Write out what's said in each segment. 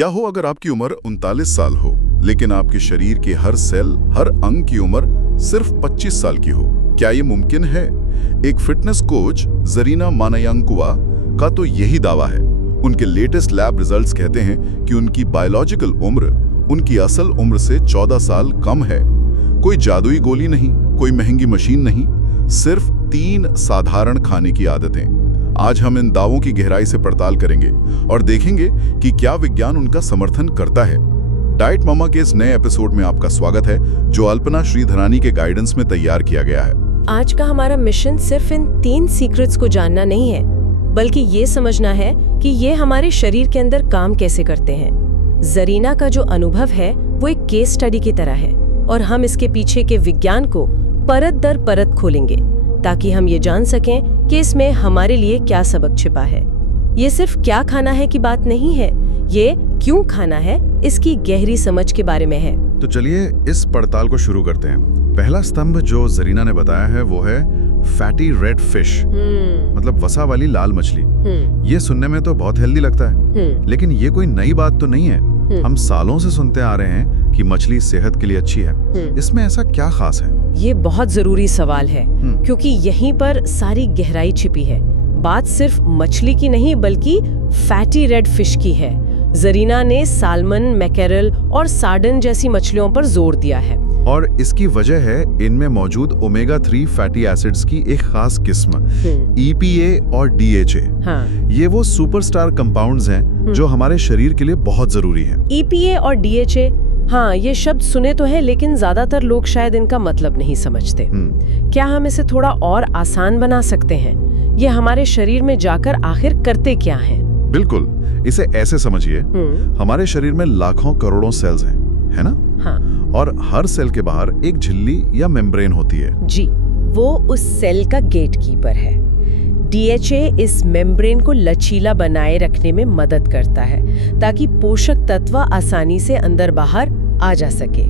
क्या हो अगर आपकी उम्र 39 साल हो, लेकिन आपके शरीर के हर सेल, हर अंग की उम्र सिर्फ 25 साल की हो? क्या ये मुमकिन है? एक फिटनेस कोच जरीना मानायांकुआ का तो यही दावा है। उनके लेटेस्ट लैब रिजल्ट्स कहते हैं कि उनकी बायोलॉजिकल उम्र उनकी असल उम्र से 14 साल कम है। कोई जादुई गोली नहीं, कोई महंगी मशीन नहीं, सिर्फ 3 साधारण खाने की आदतें। आज हम इन दावों की गहराई से पड़ताल करेंगे और देखेंगे कि क्या विज्ञान उनका समर्थन करता है। डाइट मामा के इस नए एपिसोड में आपका स्वागत है, जो अल्पना श्रीधरानी के गाइडेंस में तैयार किया गया है। आज का हमारा मिशन सिर्फ इन 3 सीक्रेट्स को जानना नहीं है, बल्कि ये समझना है कि ये हमारे शरीर के अंदर काम कैसे करते हैं। जरीना का जो अनुभव है वो एक केस स्टडी की तरह है और हम इसके पीछे के विज्ञान को परत दर परत खोलेंगे ताकि हम ये जान सकें कि इसमें हमारे लिए क्या सबक छिपा है। ये सिर्फ क्या खाना है की बात नहीं है, ये क्यों खाना है इसकी गहरी समझ के बारे में है। तो चलिए इस पड़ताल को शुरू करते हैं। पहला स्तंभ जो जरीना ने बताया है वो है फैटी रेड फिश, मतलब वसा वाली लाल मछली। ये सुनने में तो बहुत हेल्दी लगता है, लेकिन ये कोई नई बात तो नहीं है। हम सालों से सुनते आ रहे हैं कि मछली सेहत के लिए अच्छी है। इसमें ऐसा क्या खास है? ये बहुत जरूरी सवाल है, क्योंकि यहीं पर सारी गहराई छिपी है। बात सिर्फ मछली की नहीं बल्कि फैटी रेड फिश की है। जरीना ने साल्मन, मैकेरल और सार्डन जैसी मछलियों पर जोर दिया है। और इसकी वजह है इनमें मौजूद ओमेगा 3 फैटी एसिड्स की एक खास किस्म EPA और DHA। ये वो सुपरस्टार कंपाउंड्स हैं जो हमारे शरीर के लिए बहुत जरूरी हैं। EPA और DHA, हाँ, ये शब्द सुने तो है, लेकिन ज्यादातर लोग शायद इनका मतलब नहीं समझते। क्या हम इसे थोड़ा और आसान बना सकते हैं? ये हमारे शरीर में जाकर आखिर करते क्या हैं? बिल्कुल, इसे ऐसे समझिए, हमारे शरीर में लाखों करोड़ों सेल्स हैं, है ना? हाँ। और हर सेल के बाहर एक झिल्ली या मेम्ब्रेन होती है। जी, वो उस सेल का गेटकीपर है। DHA इस मेम्ब्रेन को लचीला बनाए रखने में मदद करता है ताकि पोषक तत्व आसानी से अंदर बाहर आ जा सके।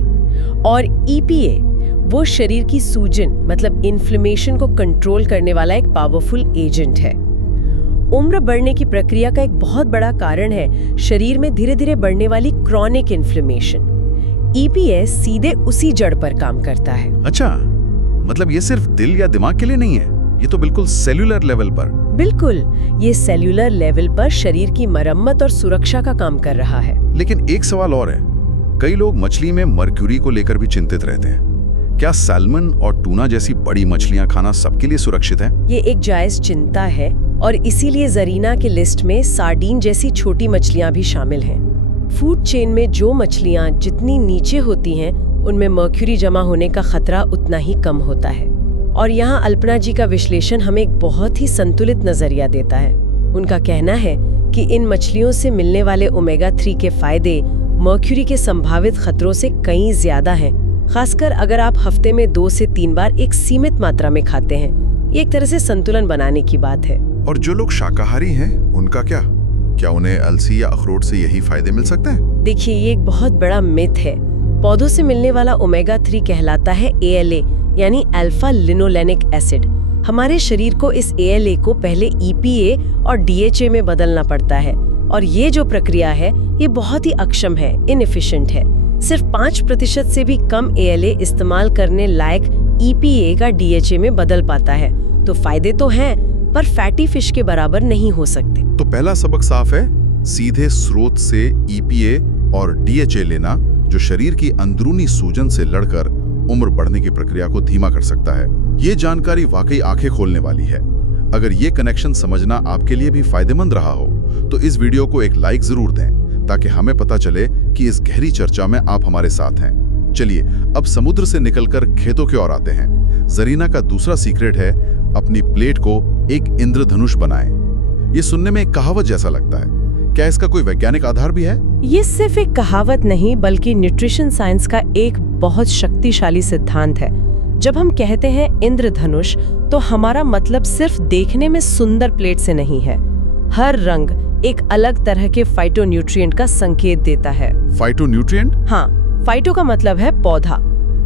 और EPA वो शरीर की सूजन मतलब इन्फ्लेमेशन को कंट्रोल करने वाला एक पावरफुल एजेंट है। उम्र बढ़ने की प्रक्रिया का एक बहुत बड़ा कारण है शरीर में धीरे धीरे बढ़ने वाली क्रॉनिक इन्फ्लेमेशन। EPA सीधे उसी जड़ पर काम करता है। अच्छा, मतलब ये सिर्फ दिल या दिमाग के लिए नहीं है, ये तो बिल्कुल सेल्यूलर लेवल पर। बिल्कुल, ये सेल्यूलर लेवल पर शरीर की मरम्मत और सुरक्षा का काम कर रहा है। लेकिन एक सवाल और है, कई लोग मछली में मर्क्यूरी को लेकर भी चिंतित रहते हैं। क्या सैल्मन और टूना जैसी बड़ी मछलियां खाना सबके लिए सुरक्षित है? ये एक जायज चिंता है और इसीलिए जरीना की लिस्ट में सार्डीन जैसी छोटी मछलियां भी शामिल हैं। फूड चेन में जो मछलियां जितनी नीचे होती हैं, उनमें मर्क्यूरी जमा होने का खतरा उतना ही कम होता है। और यहाँ अल्पना जी का विश्लेषण हमें एक बहुत ही संतुलित नजरिया देता है। उनका कहना है कि इन मछलियों से मिलने वाले ओमेगा 3 के फायदे मर्क्यूरी के संभावित खतरों से कहीं ज्यादा हैं, खासकर अगर आप हफ्ते में 2 से 3 बार एक सीमित मात्रा में खाते हैं। ये एक तरह से संतुलन बनाने की बात है। और जो लोग शाकाहारी हैं, उनका क्या उन्हें अलसी या अखरोट से यही फायदे मिल सकते हैं? देखिए, ये एक बहुत बड़ा मिथ है। पौधों से मिलने वाला ओमेगा 3 कहलाता है ALA, यानी अल्फा लिनोलेनिक एसिड। हमारे शरीर को इस ALA को पहले EPA और DHA में बदलना पड़ता है, और ये जो प्रक्रिया है ये बहुत ही अक्षम है, इनएफिशिएंट है। सिर्फ 5% से भी कम ALA इस्तेमाल करने लायक EPA का DHA में बदल पाता है। तो फायदे तो हैं, पर फैटी फिश के बराबर नहीं हो सकते। तो पहला सबक साफ है, सीधे स्रोत से EPA और DHA लेना, जो शरीर की अंदरूनी सूजन से लड़कर उम्र बढ़ने की प्रक्रिया को धीमा कर सकता है। ये जानकारी वाकई आंखें खोलने वाली है। अगर ये कनेक्शन समझना आपके लिए भी फायदेमंद रहा हो तो इस वीडियो को एक लाइक जरूर दें, ताकि हमें पता चले कि इस गहरी चर्चा में आप हमारे साथ हैं। चलिए अब समुद्र से निकलकर खेतों की ओर आते हैं। जरीना का दूसरा सीक्रेट है अपनी प्लेट को एक इंद्रधनुष बनाएं। ये सुनने में एक कहावत जैसा लगता है, क्या इसका कोई वैज्ञानिक आधार भी है? ये सिर्फ एक कहावत नहीं बल्कि न्यूट्रिशन साइंस का एक बहुत शक्तिशाली सिद्धांत है। जब हम कहते हैं इंद्रधनुष, तो हमारा मतलब सिर्फ देखने में सुंदर प्लेट से नहीं है। हर रंग एक अलग तरह के फाइटोन्यूट्रिएंट का संकेत देता है। फाइटोन्यूट्रिएंट? हाँ, फाइटो का मतलब है पौधा।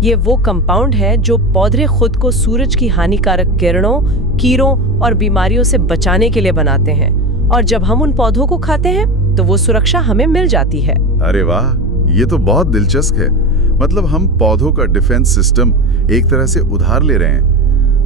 ये वो कंपाउंड है जो पौधे खुद को सूरज की हानिकारक किरणों, कीड़ों और बीमारियों से बचाने के लिए बनाते हैं। और जब हम उन पौधों को खाते हैं तो वो सुरक्षा हमें मिल जाती है। अरे वाह, ये तो बहुत दिलचस्प है। मतलब हम पौधों का डिफेंस सिस्टम एक तरह से उधार ले रहे हैं।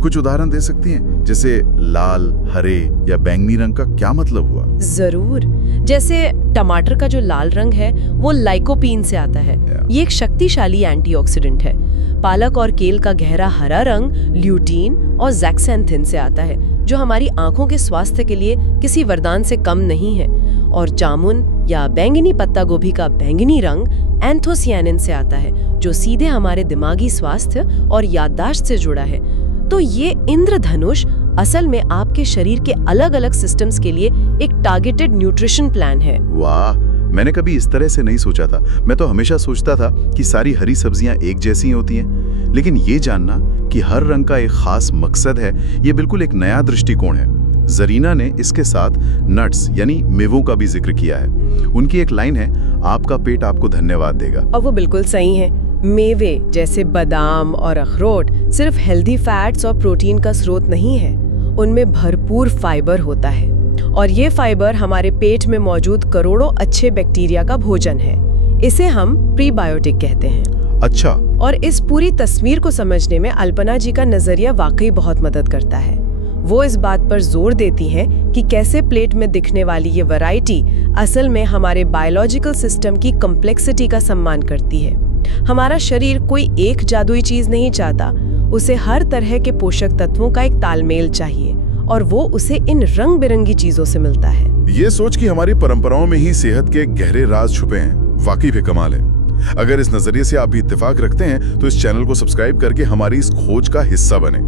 कुछ उदाहरण दे सकती हैं, जैसे लाल, हरे या बैंगनी रंग का क्या मतलब हुआ? जरूर। जैसे टमाटर का जो लाल रंग है वो लाइकोपीन से आता है। ये एक शक्तिशाली एंटीऑक्सीडेंट है। पालक और केल का गहरा हरा रंग ल्यूटीन और ज़ैक्सैंथिन से आता है, जो हमारी आंखों के स्वास्थ्य के लिए किसी वरदान से कम नहीं है। और जामुन या बैंगनी पत्ता गोभी का बैंगनी रंग एंथोसियानिन से आता है, जो सीधे हमारे दिमागी स्वास्थ्य और याददाश्त से जुड़ा है। तो ये इंद्रधनुष असल में आपके शरीर के अलग-अलग सिस्टम्स के लिए एक टारगेटेड न्यूट्रिशन प्लान है। वाह, मैंने कभी इस तरह से नहीं सोचा था। मैं तो हमेशा सोचता था कि सारी हरी सब्जियां एक जैसी ही होती हैं, लेकिन ये जानना कि हर रंग का एक खास मकसद है, ये बिल्कुल एक नया दृष्टिकोण है। जरीना ने इसके साथ नट्स यानी मेवों का भी जिक्र किया है। उनकी एक लाइन है, आपका पेट आपको धन्यवाद देगा। और वो बिल्कुल सही है। मेवे जैसे बादाम और अखरोट सिर्फ हेल्दी फैट्स और प्रोटीन का स्रोत नहीं है, उनमें भरपूर फाइबर होता है, और ये फाइबर हमारे पेट में मौजूद करोड़ों अच्छे बैक्टीरिया का भोजन है। इसे हम प्रीबायोटिक कहते हैं। अच्छा। और इस पूरी तस्वीर को समझने में अल्पना जी का नजरिया वाकई बहुत मदद करता है। वो इस बात पर जोर देती हैं कि कैसे प्लेट में दिखने वाली ये वैरायटी असल में हमारे बायोलॉजिकल सिस्टम की कॉम्प्लेक्सिटी का सम्मान करती है। हमारा शरीर कोई एक जादुई चीज नहीं चाहता, उसे हर तरह के पोषक तत्वों का एक तालमेल चाहिए, और वो उसे इन रंग बिरंगी चीजों से मिलता है। ये सोच कि हमारी परंपराओं में ही सेहत के गहरे राज छुपे हैं, वाकई भी कमाल है। अगर इस नजरिए से आप भी इत्तेफाक रखते हैं तो इस चैनल को सब्सक्राइब करके हमारी इस खोज का हिस्सा बने,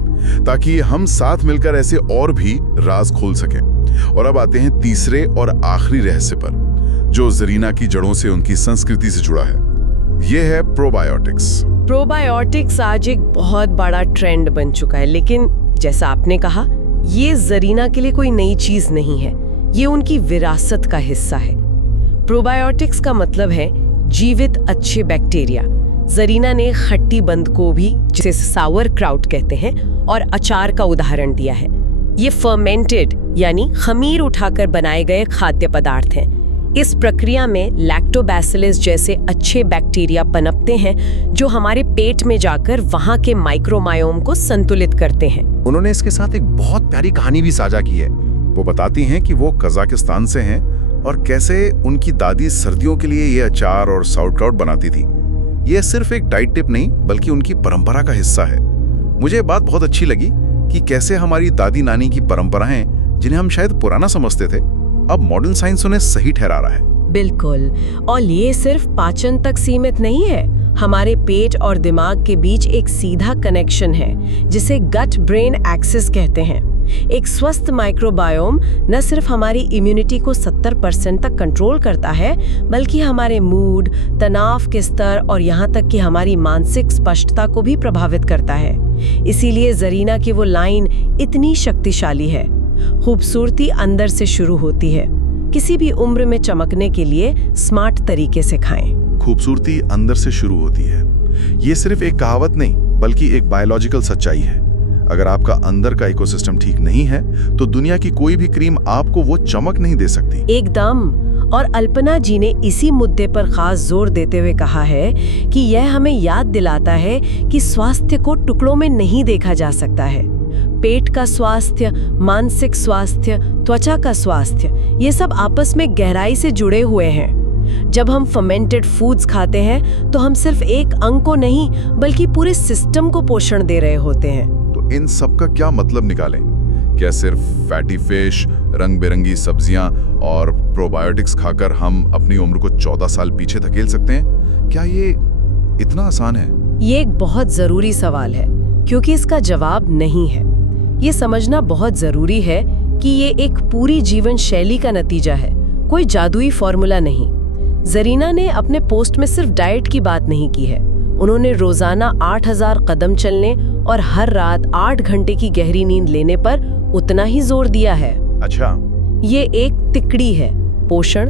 ताकि हम साथ मिलकर ऐसे और भी राज खोल सकें। और अब आते हैं तीसरे और आखिरी रहस्य पर, जो जरीना की जड़ों से उनकी संस्कृति से जुड़ा है। ये है प्रोबायोटिक्स। प्रोबायोटिक्स आज एक बहुत बड़ा ट्रेंड बन चुका है, लेकिन जैसा आपने कहा, ये जरीना के लिए कोई नई चीज नहीं है, ये उनकी विरासत का हिस्सा है। प्रोबायोटिक्स का मतलब है जीवित अच्छे बैक्टीरिया। जरीना ने खट्टी बंद को भी, जिसे सावर क्राउट कहते हैं, और अचार का उदाहरण दिया है। ये फर्मेंटेड यानी खमीर उठाकर बनाए गए खाद्य पदार्थ हैं। इस प्रक्रिया में लैक्टोबैसिलस जैसे अच्छे बैक्टीरिया पनपते हैं, जो हमारे पेट में जाकर वहां के माइक्रोबायोम को संतुलित करते हैं। उन्होंने इसके साथ एक बहुत प्यारी कहानी भी साझा की है। वो बताती हैं कि वो कजाकिस्तान से हैं और कैसे उनकी दादी सर्दियों के लिए ये अचार और साउरक्राउट बनाती थी। ये सिर्फ एक डाइट टिप नहीं, बल्कि उनकी परंपरा का हिस्सा है। मुझे ये बात बहुत अच्छी लगी कि कैसे हमारी दादी नानी की परंपराएं, जिन्हें हम शायद पुराना समझते थे, अब मॉडर्न साइंस उन्हें सही ठहरा रहा है। बिल्कुल। और ये सिर्फ पाचन तक सीमित नहीं है। हमारे पेट और दिमाग के बीच एक सीधा कनेक्शन है, जिसे गट ब्रेन एक्सिस कहते हैं। एक स्वस्थ माइक्रोबायोम न सिर्फ हमारी इम्यूनिटी को 70% तक कंट्रोल करता है, बल्कि हमारे मूड, तनाव के स्तर और यहाँ तक कि हमारी मानसिक स्पष्टता को भी प्रभावित करता है। इसीलिए जरीना की वो लाइन इतनी शक्तिशाली है, खूबसूरती अंदर से शुरू होती है। किसी भी उम्र में चमकने के लिए स्मार्ट तरीके से खाएं। खूबसूरती अंदर से शुरू होती है। ये सिर्फ एक कहावत नहीं, बल्कि एक बायोलॉजिकल सच्चाई है। अगर आपका अंदर का इकोसिस्टम ठीक नहीं है, तो दुनिया की कोई भी क्रीम आपको वो चमक नहीं दे सकती। एकदम। और अल्पना जी ने इसी मुद्दे पर खास जोर देते हुए कहा है कि यह हमें याद दिलाता है कि स्वास्थ्य को टुकड़ों में नहीं देखा जा सकता है। पेट का स्वास्थ्य, मानसिक स्वास्थ्य, त्वचा का स्वास्थ्य, ये सब आपस में गहराई से जुड़े हुए हैं। जब हम फर्मेंटेड फूड्स खाते हैं तो हम सिर्फ एक अंग को नहीं, बल्कि पूरे सिस्टम को पोषण दे रहे होते हैं। तो इन सब का क्या मतलब निकालें? क्या सिर्फ फैटी फिश, रंग बिरंगी सब्जियां और प्रोबायोटिक्स खाकर हम अपनी उम्र को 14 साल पीछे धकेल सकते हैं? क्या ये इतना आसान है? ये एक बहुत जरूरी सवाल है, क्योंकि इसका जवाब नहीं है। ये समझना बहुत जरूरी है कि ये एक पूरी जीवन शैली का नतीजा है, कोई जादुई फॉर्मूला नहीं। जरीना ने अपने पोस्ट में सिर्फ डाइट की बात नहीं की है, उन्होंने रोजाना 8000 कदम चलने और हर रात 8 घंटे की गहरी नींद लेने पर उतना ही जोर दिया है। अच्छा। ये एक तिकड़ी है, पोषण,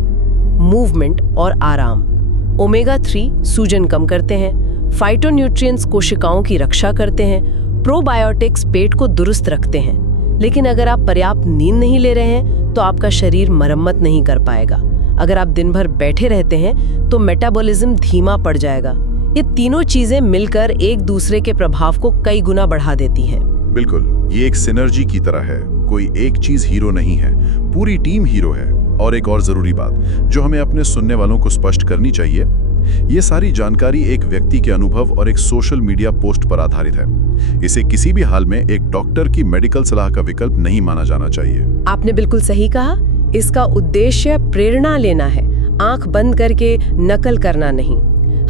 मूवमेंट और आराम। ओमेगा 3 सूजन कम करते हैं, फाइटोन्यूट्रिएंट्स कोशिकाओं की रक्षा करते हैं, प्रोबायोटिक्स पेट को दुरुस्त रखते हैं। लेकिन अगर आप पर्याप्त नींद नहीं ले रहे हैं तो आपका शरीर मरम्मत नहीं कर पाएगा। अगर आप दिन भर बैठे रहते हैं तो मेटाबॉलिज्म धीमा पड़ जाएगा। ये तीनों चीजें मिलकर एक दूसरे के प्रभाव को कई गुना बढ़ा देती हैं। बिल्कुल, ये एक सिनर्जी की तरह है। कोई एक चीज हीरो नहीं है, पूरी टीम हीरो है। और एक और जरूरी बात जो हमें अपने सुनने वालों को स्पष्ट करनी चाहिए, ये सारी जानकारी एक व्यक्ति के अनुभव और एक सोशल मीडिया पोस्ट पर आधारित है। इसे किसी भी हाल में एक डॉक्टर की मेडिकल सलाह का विकल्प नहीं माना जाना चाहिए। आपने बिल्कुल सही कहा। इसका उद्देश्य प्रेरणा लेना है, आंख बंद करके नकल करना नहीं।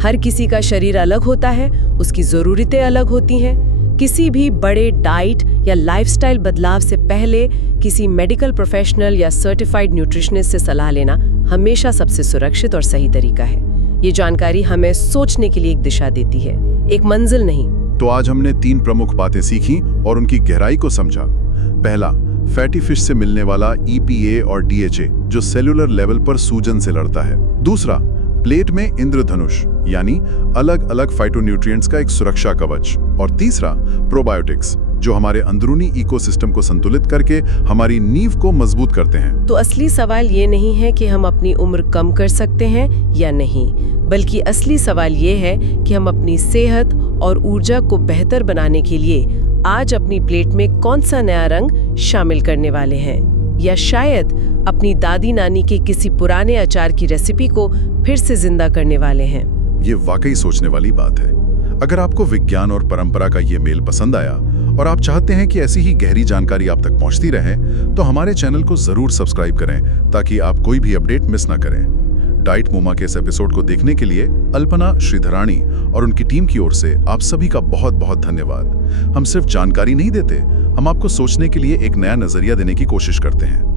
हर किसी का शरीर अलग होता है, उसकी जरूरतें अलग होती हैं। किसी भी बड़े डाइट या लाइफस्टाइल बदलाव से पहले किसी मेडिकल प्रोफेशनल या सर्टिफाइड न्यूट्रिशनिस्ट से सलाह लेना हमेशा सबसे सुरक्षित और सही तरीका है। ये जानकारी हमें सोचने के लिए एक दिशा देती है, एक मंजिल नहीं। तो आज हमने 3 प्रमुख बातें सीखी और उनकी गहराई को समझा। पहला, फैटी फिश से मिलने वाला EPA और DHA जो सेलुलर लेवल पर सूजन से लड़ता है। दूसरा, प्लेट में इंद्रधनुष यानी अलग अलग फाइटोन्यूट्रिएंट्स का एक सुरक्षा कवच। और तीसरा, प्रोबायोटिक्स जो हमारे अंदरूनी इकोसिस्टम को संतुलित करके हमारी नींव को मजबूत करते हैं। तो असली सवाल ये नहीं है कि हम अपनी उम्र कम कर सकते हैं या नहीं, बल्कि असली सवाल ये है कि हम अपनी सेहत और ऊर्जा को बेहतर बनाने के लिए आज अपनी प्लेट में कौन सा नया रंग शामिल करने वाले हैं, या शायद अपनी दादी नानी के किसी पुराने अचार की रेसिपी को फिर से जिंदा करने वाले हैं। ये वाकई सोचने वाली बात है। अगर आपको विज्ञान और परंपरा का ये मेल पसंद आया और आप चाहते हैं कि ऐसी ही गहरी जानकारी आप तक पहुंचती रहे, तो हमारे चैनल को जरूर सब्सक्राइब करें ताकि आप कोई भी अपडेट मिस ना करें। डाइट मोमा के इस एपिसोड को देखने के लिए अल्पना श्रीधरानी और उनकी टीम की ओर से आप सभी का बहुत बहुत धन्यवाद। हम सिर्फ जानकारी नहीं देते, हम आपको सोचने के लिए एक नया नजरिया देने की कोशिश करते हैं।